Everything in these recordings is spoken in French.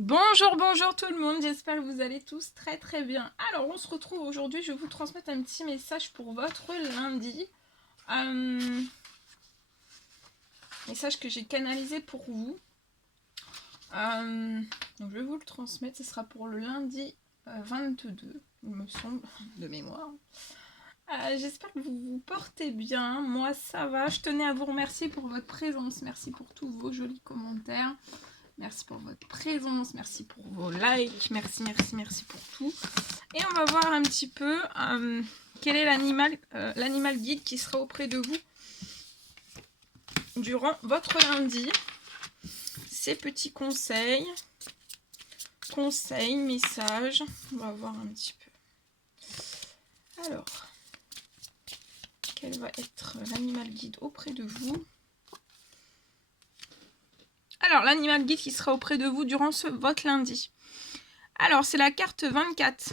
Bonjour, bonjour tout le monde, j'espère que vous allez tous très bien. Alors on se retrouve aujourd'hui, je vais vous transmettre un petit message pour votre lundi. Message que j'ai canalisé pour vous. Donc je vais vous le transmettre, ce sera pour le lundi 22, il me semble, de mémoire. J'espère que vous vous portez bien, moi ça va. Je tenais à vous remercier pour votre présence, merci pour tous vos jolis commentaires. Merci pour votre présence, merci pour vos likes, merci pour tout. Et on va voir un petit peu quel est l'animal guide qui sera auprès de vous durant votre lundi. Ces petits conseils, messages, on va voir un petit peu. Alors, quel va être l'animal guide auprès de vous? Alors, l'animal guide qui sera auprès de vous durant votre lundi. Alors, c'est la carte 24.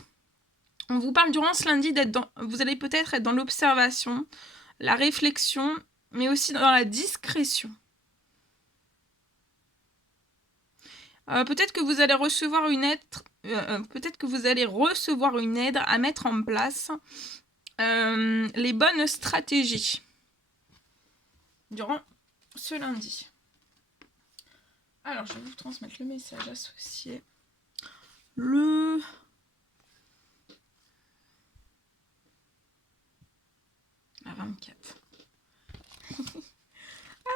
On vous parle durant ce lundi vous allez peut-être être dans l'observation, la réflexion, mais aussi dans la discrétion. Peut-être que vous allez recevoir une aide, à mettre en place les bonnes stratégies durant ce lundi. Alors, je vais vous transmettre le message associé. La 24.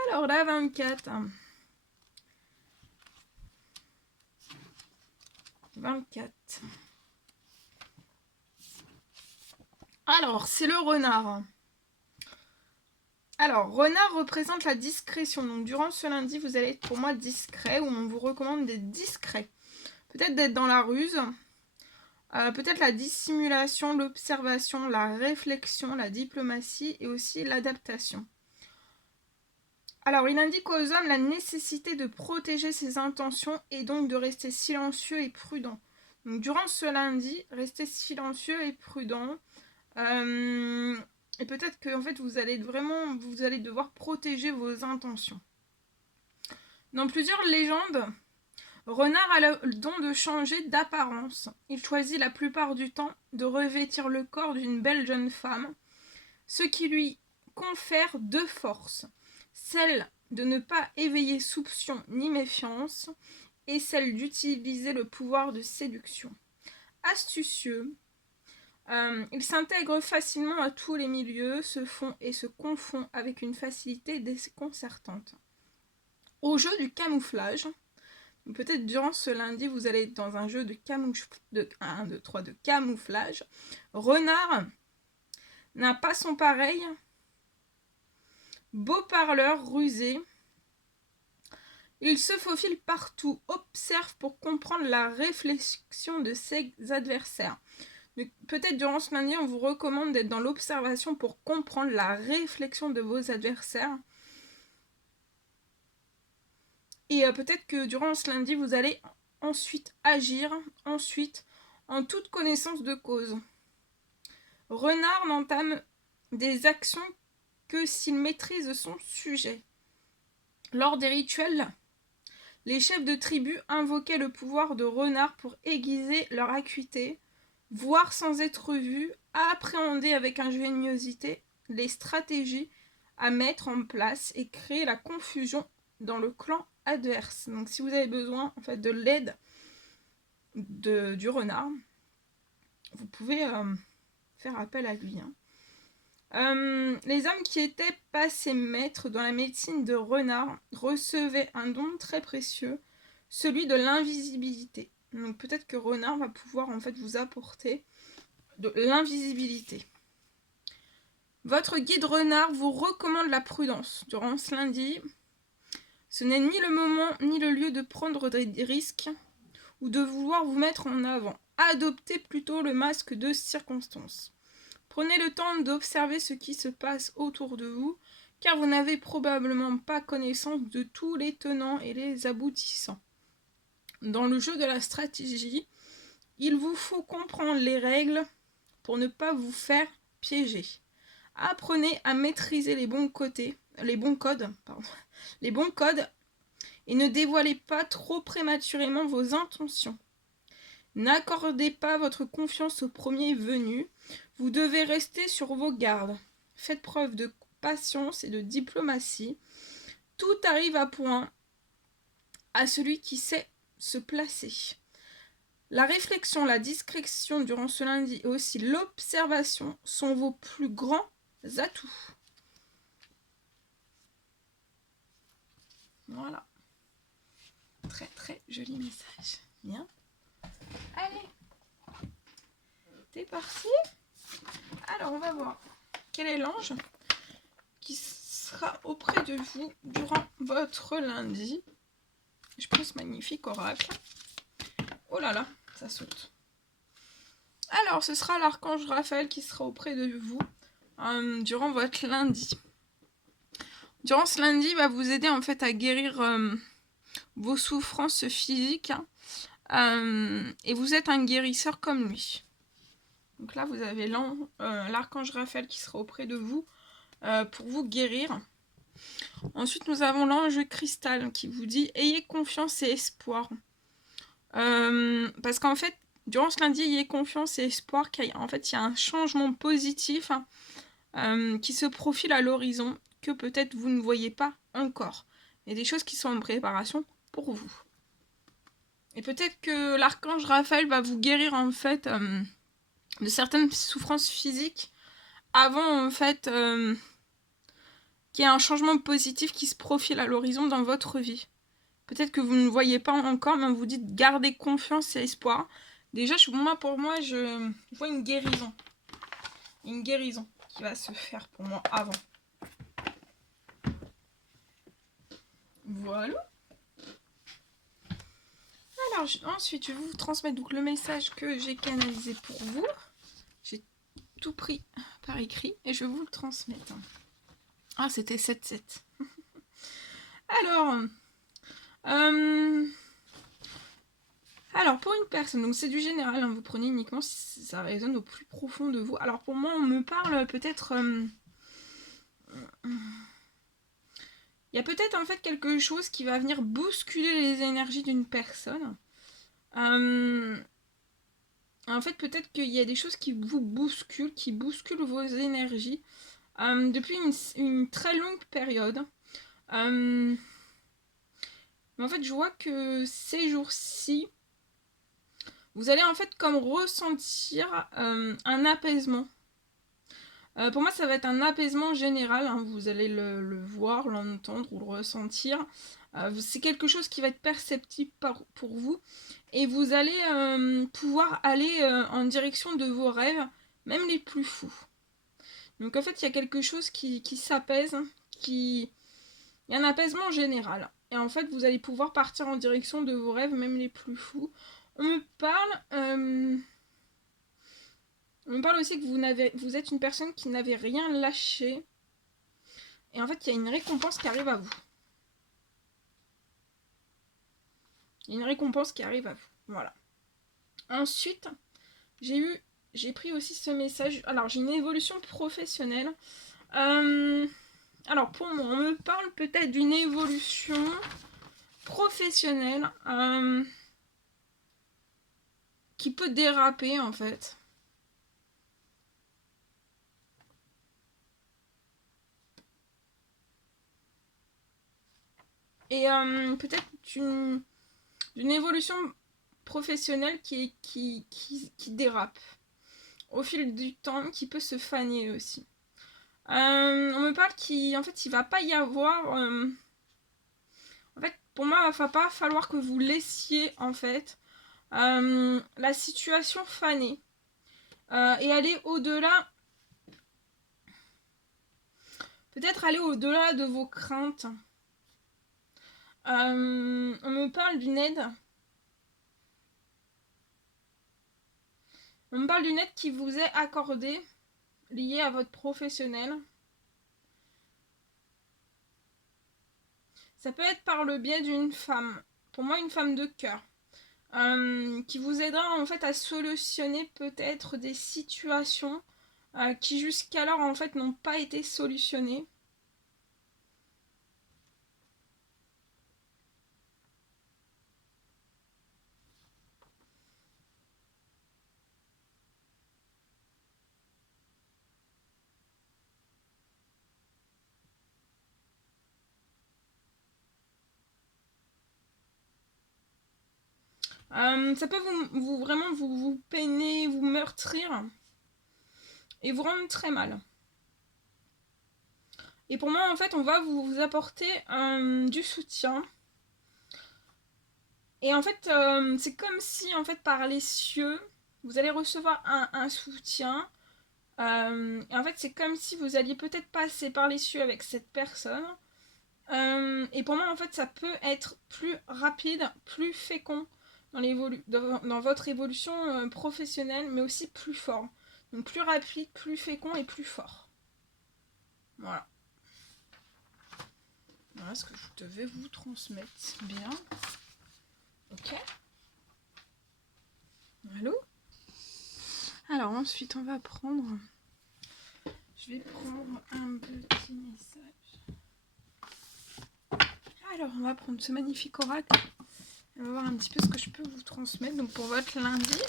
Alors, la 24. 24. Alors, c'est le renard. Alors, renard représente la discrétion. Donc, durant ce lundi, vous allez être pour moi discret, ou on vous recommande d'être discret. Peut-être d'être dans la ruse, peut-être la dissimulation, l'observation, la réflexion, la diplomatie et aussi l'adaptation. Alors, il indique aux hommes la nécessité de protéger ses intentions et donc de rester silencieux et prudent. Donc, durant ce lundi, restez silencieux et prudent. Et peut-être que en fait, vous allez devoir protéger vos intentions. Dans plusieurs légendes, Renard a le don de changer d'apparence. Il choisit la plupart du temps de revêtir le corps d'une belle jeune femme, ce qui lui confère deux forces, celle de ne pas éveiller soupçon ni méfiance, et celle d'utiliser le pouvoir de séduction. Astucieux, il s'intègre facilement à tous les milieux, se fond et se confond avec une facilité déconcertante. Au jeu du camouflage, peut-être durant ce lundi, vous allez être dans un jeu de camouflage. Renard n'a pas son pareil. Beau parleur rusé. Il se faufile partout, observe pour comprendre la réflexion de ses adversaires. Peut-être durant ce lundi, on vous recommande d'être dans l'observation pour comprendre la réflexion de vos adversaires. Et peut-être que durant ce lundi, vous allez ensuite agir, en toute connaissance de cause. Renard n'entame des actions que s'il maîtrise son sujet. Lors des rituels, les chefs de tribu invoquaient le pouvoir de renard pour aiguiser leur acuité, voir sans être vus, appréhender avec ingéniosité les stratégies à mettre en place et créer la confusion dans le clan adverse. Donc si vous avez besoin en fait de l'aide du renard, vous pouvez faire appel à lui. Les hommes qui étaient passés maîtres dans la médecine de renard recevaient un don très précieux, celui de l'invisibilité. Donc peut-être que renard va pouvoir en fait vous apporter de l'invisibilité. Votre guide renard vous recommande la prudence durant ce lundi. Ce n'est ni le moment ni le lieu de prendre des risques ou de vouloir vous mettre en avant. Adoptez plutôt le masque de circonstance. Prenez le temps d'observer ce qui se passe autour de vous, car vous n'avez probablement pas connaissance de tous les tenants et les aboutissants. Dans le jeu de la stratégie, il vous faut comprendre les règles pour ne pas vous faire piéger. Apprenez à maîtriser les bons codes et ne dévoilez pas trop prématurément vos intentions. N'accordez pas votre confiance au premier venu. Vous devez rester sur vos gardes. Faites preuve de patience et de diplomatie. Tout arrive à point à celui qui sait se placer. La réflexion, la discrétion durant ce lundi et aussi l'observation sont vos plus grands atouts. Voilà. Très très joli message. Bien. Allez. C'est parti. Alors on va voir quel est l'ange qui sera auprès de vous durant votre lundi. Je pense magnifique oracle. Oh là là, ça saute. Alors ce sera l'archange Raphaël qui sera auprès de vous durant votre lundi. Durant ce lundi, il va vous aider en fait à guérir vos souffrances physiques. Et vous êtes un guérisseur comme lui. Donc là, vous avez l'archange Raphaël qui sera auprès de vous pour vous guérir. Ensuite, nous avons l'ange cristal qui vous dit « Ayez confiance et espoir ». Parce qu'en fait, durant ce lundi, ayez confiance et espoir qu'en fait, il y a un changement positif qui se profile à l'horizon que peut-être vous ne voyez pas encore. Il y a des choses qui sont en préparation pour vous. Et peut-être que l'archange Raphaël va vous guérir en fait de certaines souffrances physiques avant en fait qu'il y ait un changement positif qui se profile à l'horizon dans votre vie. Peut-être que vous ne voyez pas encore, mais vous dites gardez confiance et espoir. Déjà, pour moi, je vois une guérison. Une guérison qui va se faire pour moi avant. Voilà. Alors, ensuite, je vais vous transmettre donc, le message que j'ai canalisé pour vous. J'ai tout pris par écrit et je vais vous le transmettre. Ah, c'était 7-7. Alors, pour une personne, donc c'est du général, hein, vous prenez uniquement si ça résonne au plus profond de vous. Alors, pour moi, on me parle peut-être... il y a peut-être en fait quelque chose qui va venir bousculer les énergies d'une personne. En fait, peut-être qu'il y a des choses qui vous bousculent, qui bousculent vos énergies depuis une très longue période. Mais en fait, je vois que ces jours-ci, vous allez en fait comme ressentir un apaisement. Pour moi, ça va être un apaisement général. Hein, vous allez le voir, l'entendre ou le ressentir. C'est quelque chose qui va être perceptible pour vous. Et vous allez pouvoir aller en direction de vos rêves, même les plus fous. Donc en fait, il y a quelque chose qui s'apaise, il y a un apaisement général. Et en fait, vous allez pouvoir partir en direction de vos rêves, même les plus fous. On me parle aussi que vous êtes une personne qui n'avait rien lâché. Et en fait, il y a une récompense qui arrive à vous. Il y a une récompense qui arrive à vous. Voilà. Ensuite, j'ai pris aussi ce message. Alors, j'ai une évolution professionnelle. Alors, pour moi, on me parle peut-être d'une évolution professionnelle qui peut déraper, en fait. Et peut-être une évolution professionnelle qui dérape au fil du temps, qui peut se faner aussi. On me parle qu'en fait, il va pas y avoir... en fait, pour moi, il va pas falloir que vous laissiez, en fait, la situation faner. Et aller au-delà... Peut-être aller au-delà de vos craintes. On me parle d'une aide. On me parle d'une aide qui vous est accordée, liée à votre professionnel. Ça peut être par le biais d'une femme. Pour moi, une femme de cœur. Qui vous aidera en fait à solutionner peut-être des situations qui jusqu'alors en fait n'ont pas été solutionnées. Ça peut vraiment vous peiner, vous meurtrir et vous rendre très mal. Et pour moi, en fait, on va vous apporter du soutien. Et en fait, c'est comme si, en fait, par les cieux, vous allez recevoir un soutien. Et en fait, c'est comme si vous alliez peut-être passer par les cieux avec cette personne. Et pour moi, en fait, ça peut être plus rapide, plus fécond dans votre évolution professionnelle, mais aussi plus fort. Donc plus rapide, plus fécond et plus fort. Voilà. Voilà ce que je devais vous transmettre. Bien. Ok. Allô? Alors ensuite, on va prendre... Je vais prendre un petit message. Alors, on va prendre ce magnifique oracle. On va voir un petit peu ce que je peux vous transmettre. Donc pour votre lundi.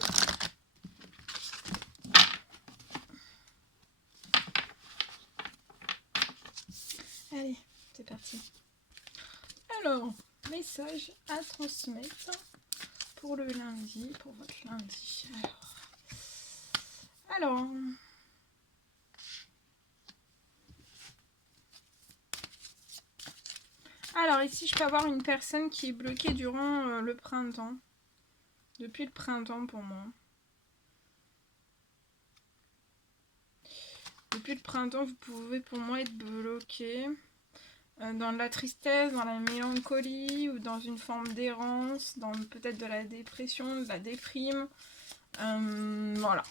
Allez, c'est parti. Alors, message à transmettre pour le lundi, pour votre lundi. Alors ici, je peux avoir une personne qui est bloquée durant le printemps. Depuis le printemps pour moi. Depuis le printemps, vous pouvez pour moi être bloqué dans la tristesse, dans la mélancolie ou dans une forme d'errance, dans peut-être de la dépression, de la déprime. Voilà.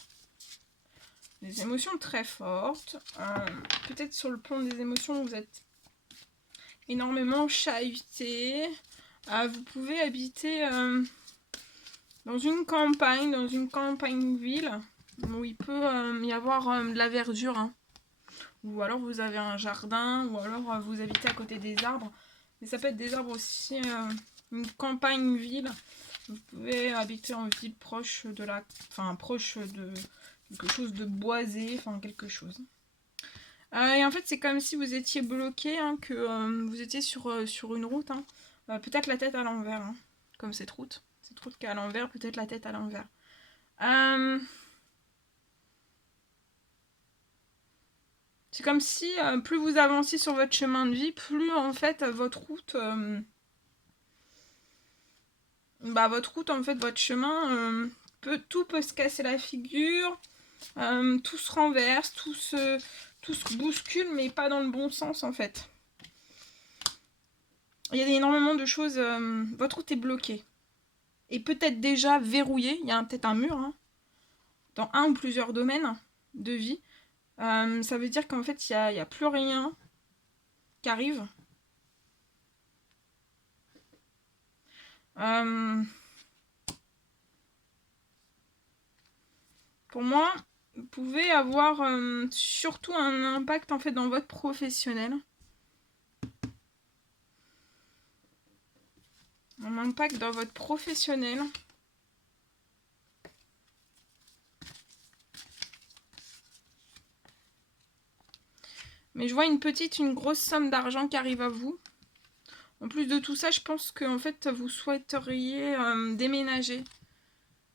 Des émotions très fortes. Peut-être sur le plan des émotions, vous êtes énormément chahuté. Vous pouvez habiter dans une campagne-ville, où il peut y avoir de la verdure. Hein. Ou alors vous avez un jardin, ou alors vous habitez à côté des arbres. Mais ça peut être des arbres aussi, une campagne-ville. Vous pouvez habiter en ville proche de quelque chose de boisé, enfin quelque chose. Et en fait, c'est comme si vous étiez bloqué, hein, que vous étiez sur une route. Hein. Peut-être la tête à l'envers, hein, comme cette route. Cette route qui est à l'envers, peut-être la tête à l'envers. C'est comme si plus vous avanciez sur votre chemin de vie, plus en fait votre route... en fait, votre chemin, tout peut se casser la figure, tout se renverse, tout se bouscule, mais pas dans le bon sens en fait. Il y a énormément de choses, votre route est bloquée. Et peut-être déjà verrouillée, il y a peut-être un mur, hein, dans un ou plusieurs domaines de vie. Ça veut dire qu'en fait, il n'y a plus rien qui arrive. Pour moi, vous pouvez avoir surtout un impact en fait dans votre professionnel. Un impact dans votre professionnel. Mais je vois une grosse somme d'argent qui arrive à vous. En plus de tout ça, je pense que en fait, vous souhaiteriez déménager.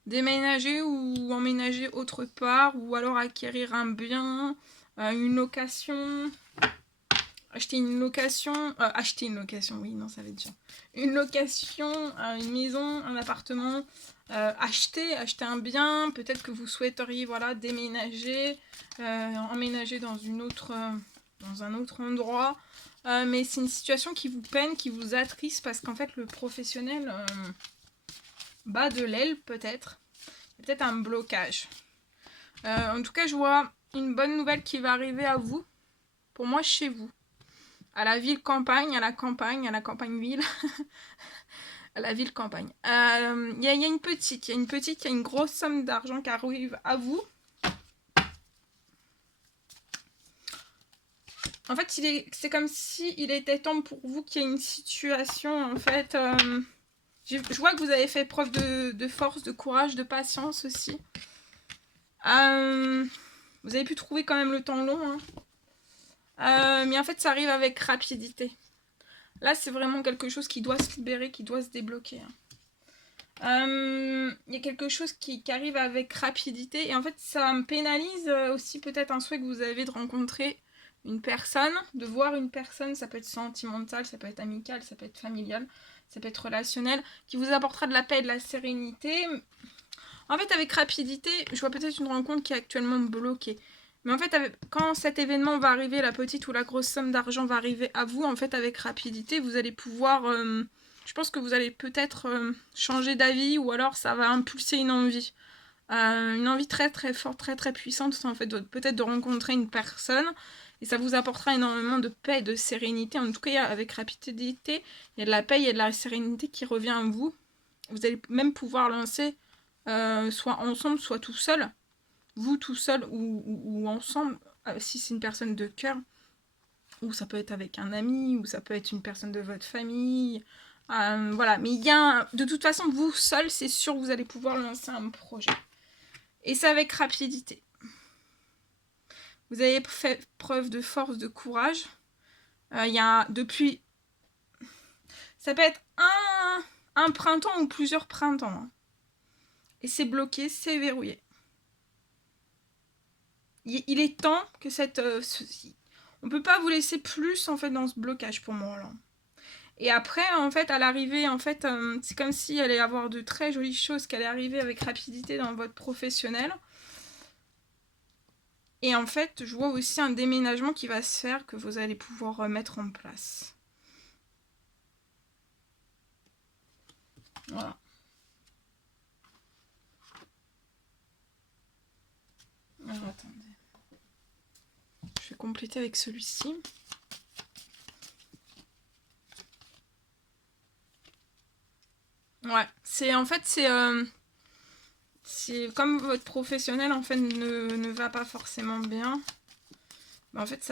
Déménager ou emménager autre part, ou alors acquérir un bien, une location, acheter une location, oui, non, ça va être dur. Une location, une maison, un appartement, acheter un bien, peut-être que vous souhaiteriez, voilà, déménager, emménager dans un autre endroit, mais c'est une situation qui vous peine, qui vous attriste, parce qu'en fait, le professionnel bat de l'aile, peut-être. Il y a peut-être un blocage. En tout cas, je vois une bonne nouvelle qui va arriver à vous. Pour moi, chez vous. À la ville-campagne, à la campagne-ville. À la ville-campagne. Il y a une grosse somme d'argent qui arrive à vous. En fait, c'est comme si il était temps pour vous qu'il y ait une situation, en fait... je vois que vous avez fait preuve de force, de courage, de patience aussi. Vous avez pu trouver quand même le temps long. Hein. Mais en fait, ça arrive avec rapidité. Là, c'est vraiment quelque chose qui doit se libérer, qui doit se débloquer. Hein. Il y a quelque chose qui arrive avec rapidité et en fait ça me pénalise aussi peut-être un souhait que vous avez de rencontrer une personne, de voir une personne, ça peut être sentimental, ça peut être amical, ça peut être familial, ça peut être relationnel, qui vous apportera de la paix et de la sérénité. En fait avec rapidité, je vois peut-être une rencontre qui est actuellement bloquée. Mais en fait, quand cet événement va arriver, la petite ou la grosse somme d'argent va arriver à vous, en fait, avec rapidité, vous allez pouvoir... je pense que vous allez peut-être changer d'avis ou alors ça va impulser une envie. Une envie très très forte, très très puissante, en fait, peut-être de rencontrer une personne. Et ça vous apportera énormément de paix et de sérénité. En tout cas, avec rapidité, il y a de la paix, il y a de la sérénité qui revient à vous. Vous allez même pouvoir lancer soit ensemble, soit tout seul. Vous tout seul ou ensemble, si c'est une personne de cœur, ou ça peut être avec un ami, ou ça peut être une personne de votre famille. Voilà, mais il y a de toute façon, vous seul, c'est sûr que vous allez pouvoir lancer un projet. Et c'est avec rapidité. Vous avez fait preuve de force, de courage. Il y a depuis... Ça peut être un printemps ou plusieurs printemps. Hein. Et c'est bloqué, c'est verrouillé. Il est temps que cette... on peut pas vous laisser plus en fait dans ce blocage pour moi là. Et après en fait à l'arrivée en fait c'est comme si elle allait avoir de très jolies choses qui allaient arriver avec rapidité dans votre professionnel. Et en fait je vois aussi un déménagement qui va se faire que vous allez pouvoir mettre en place. Voilà. Alors attendez. Je vais compléter avec celui-ci. Ouais, c'est en fait c'est comme votre professionnel en fait ne va pas forcément bien. Mais en fait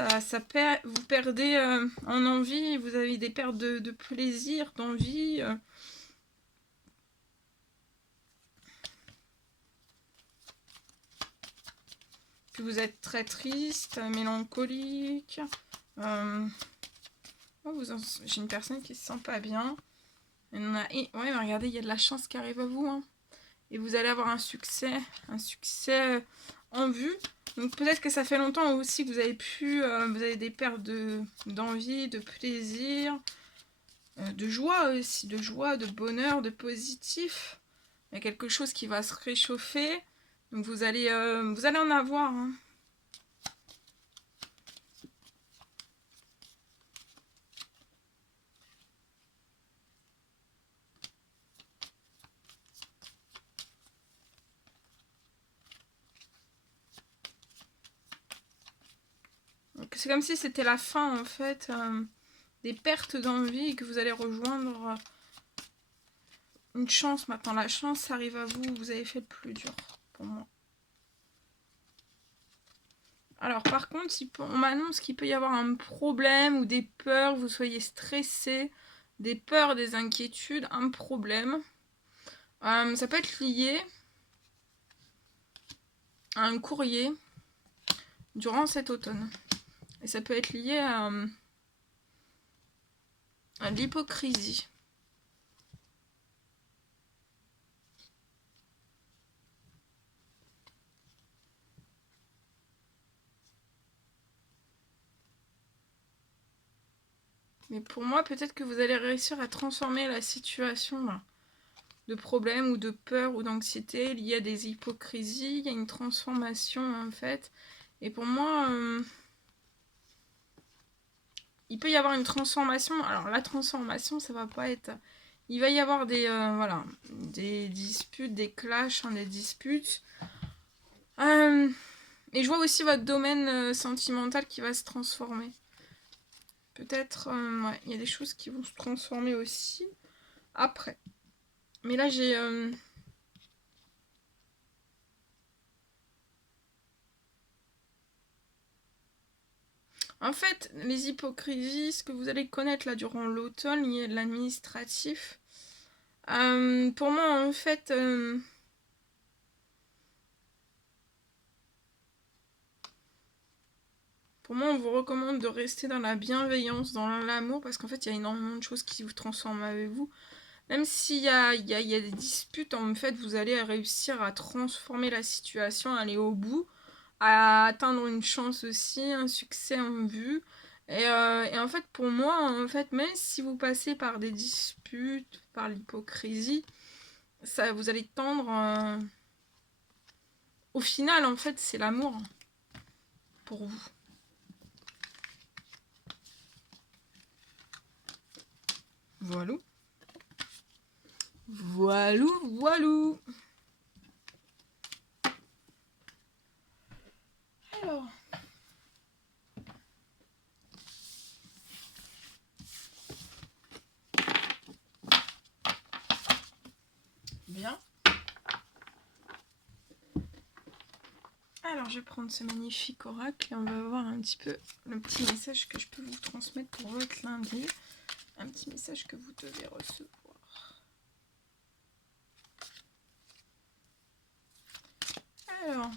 vous perdez en envie, vous avez des pertes de plaisir, d'envie. Puis vous êtes très triste, mélancolique. J'ai une personne qui se sent pas bien. Ouais, mais regardez, il y a de la chance qui arrive à vous. Hein. Et vous allez avoir un succès en vue. Donc peut-être que ça fait longtemps aussi que vous avez vous avez des pertes d'envie, de plaisir, de joie aussi, de bonheur, de positif. Il y a quelque chose qui va se réchauffer. Donc vous allez en avoir. Hein. C'est comme si c'était la fin en fait des pertes d'envie et que vous allez rejoindre une chance maintenant. La chance arrive à vous, vous avez fait le plus dur pour moi. Alors par contre, on m'annonce qu'il peut y avoir un problème ou des peurs, vous soyez stressé, des peurs, des inquiétudes, un problème. Ça peut être lié à un courrier durant cet automne. Et ça peut être lié à l'hypocrisie. Mais pour moi, peut-être que vous allez réussir à transformer la situation là, de problème ou de peur ou d'anxiété liée à des hypocrisies. Il y a une transformation en fait. Et pour moi, il peut y avoir une transformation. Alors la transformation, ça va pas être... Il va y avoir des disputes, des clashs, des disputes. Et je vois aussi votre domaine sentimental qui va se transformer. Peut-être, ouais, il y a des choses qui vont se transformer aussi après. Mais là, j'ai... En fait, les hypocrisies, ce que vous allez connaître là durant l'automne, il y a de l'administratif. Pour moi, en fait... Pour moi, on vous recommande de rester dans la bienveillance, dans l'amour, parce qu'en fait, il y a énormément de choses qui vous transforment avec vous. Même s'il y a des disputes, en fait, vous allez réussir à transformer la situation, à aller au bout, à atteindre une chance aussi, un succès en vue. Et en fait, pour moi, en fait, même si vous passez par des disputes, par l'hypocrisie, ça, vous allez tendre. Au final, en fait, c'est l'amour pour vous. Voilou. Voilou, voilou. Alors. Bien. Alors, je vais prendre ce magnifique oracle et on va voir un petit peu le petit message que je peux vous transmettre pour votre lundi. Un petit message que vous devez recevoir. Alors.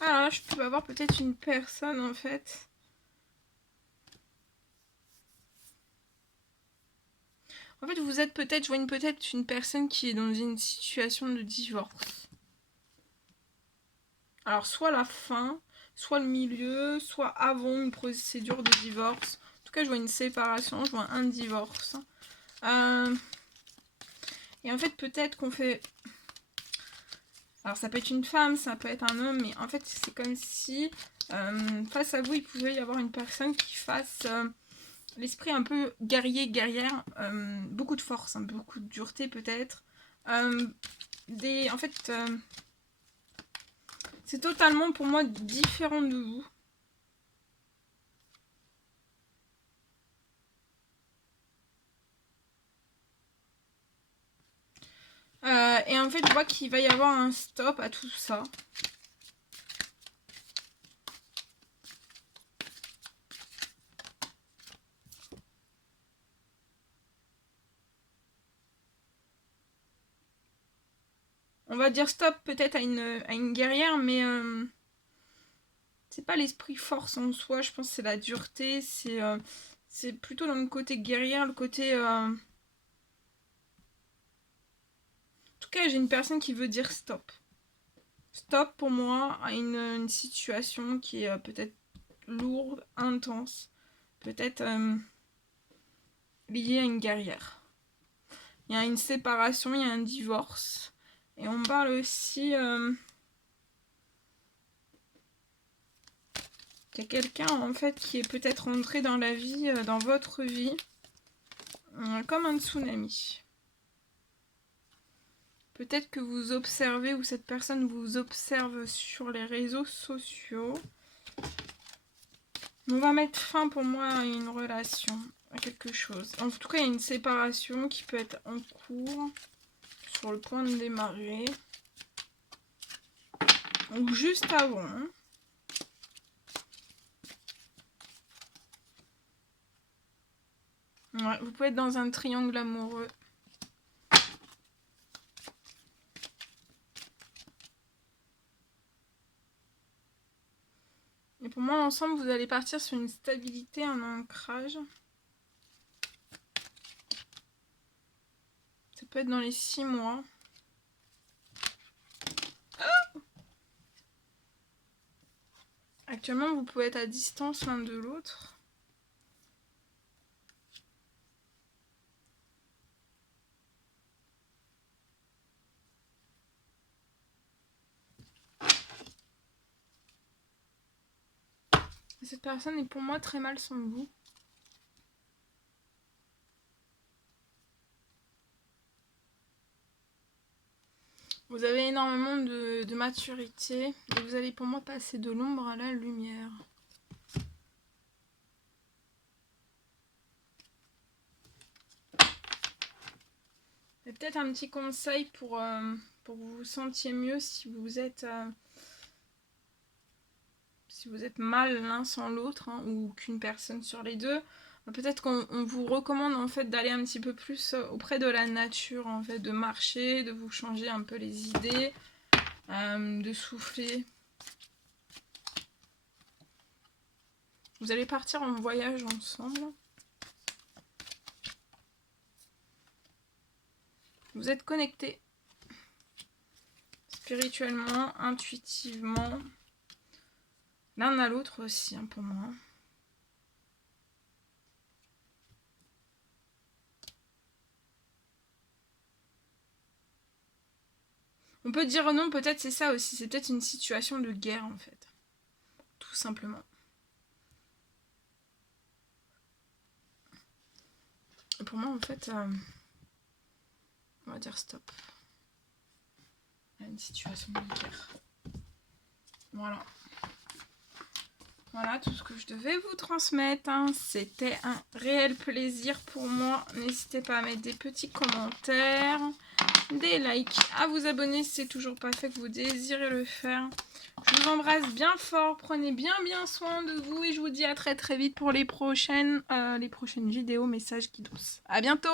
Alors là, je peux avoir peut-être une personne en fait. En fait, vous êtes peut-être, je vois peut-être une personne qui est dans une situation de divorce. Alors, soit la fin, soit le milieu, soit avant une procédure de divorce. En tout cas, je vois une séparation, je vois un divorce. Et en fait, peut-être qu'on fait... Alors, ça peut être une femme, ça peut être un homme, mais en fait, c'est comme si, face à vous, il pouvait y avoir une personne qui fasse... l'esprit un peu guerrier, guerrière, beaucoup de force, beaucoup de dureté peut-être. En fait, c'est totalement pour moi différent de vous. Et en fait, je vois qu'il va y avoir un stop à tout ça. On va dire stop peut-être à une guerrière, mais c'est pas l'esprit force en soi. Je pense que c'est la dureté. C'est plutôt dans le côté guerrière, le côté... En tout cas, j'ai une personne qui veut dire stop. Stop pour moi à une situation qui est peut-être lourde, intense, peut-être liée à une guerrière. Il y a une séparation, il y a un divorce. Et on parle aussi qu'il y a quelqu'un en fait qui est peut-être entré dans la vie, dans votre vie, comme un tsunami. Peut-être que vous observez ou cette personne vous observe sur les réseaux sociaux. On va mettre fin pour moi à une relation, à quelque chose. En tout cas, il y a une séparation qui peut être en cours, sur le point de démarrer. Ou juste avant. Ouais, vous pouvez être dans un triangle amoureux. Et pour moi, ensemble, vous allez partir sur une stabilité, un ancrage. Ça peut être dans les 6 mois. Actuellement, vous pouvez être à distance l'un de l'autre. Cette personne est pour moi très mal sans vous. Vous avez énormément de maturité et vous allez pour moi passer de l'ombre à la lumière. Et peut-être un petit conseil pour que vous vous sentiez mieux si vous êtes mal l'un sans l'autre, hein, ou qu'une personne sur les deux. Peut-être qu'on vous recommande en fait d'aller un petit peu plus auprès de la nature, en fait, de marcher, de vous changer un peu les idées. de souffler. Vous allez partir en voyage ensemble. Vous êtes connectés spirituellement, intuitivement, l'un à l'autre aussi, hein, pour moi. On peut dire non, peut-être c'est ça aussi, c'est peut-être une situation de guerre en fait, tout simplement. Et pour moi en fait, on va dire stop. Il y a une situation de guerre. Voilà. Voilà tout ce que je devais vous transmettre. Hein. C'était un réel plaisir pour moi. N'hésitez pas à mettre des petits commentaires, des likes, à vous abonner si c'est toujours pas fait, que vous désirez le faire. Je vous embrasse bien fort. Prenez bien soin de vous et je vous dis à très vite pour les prochaines vidéos messages guidance. À bientôt!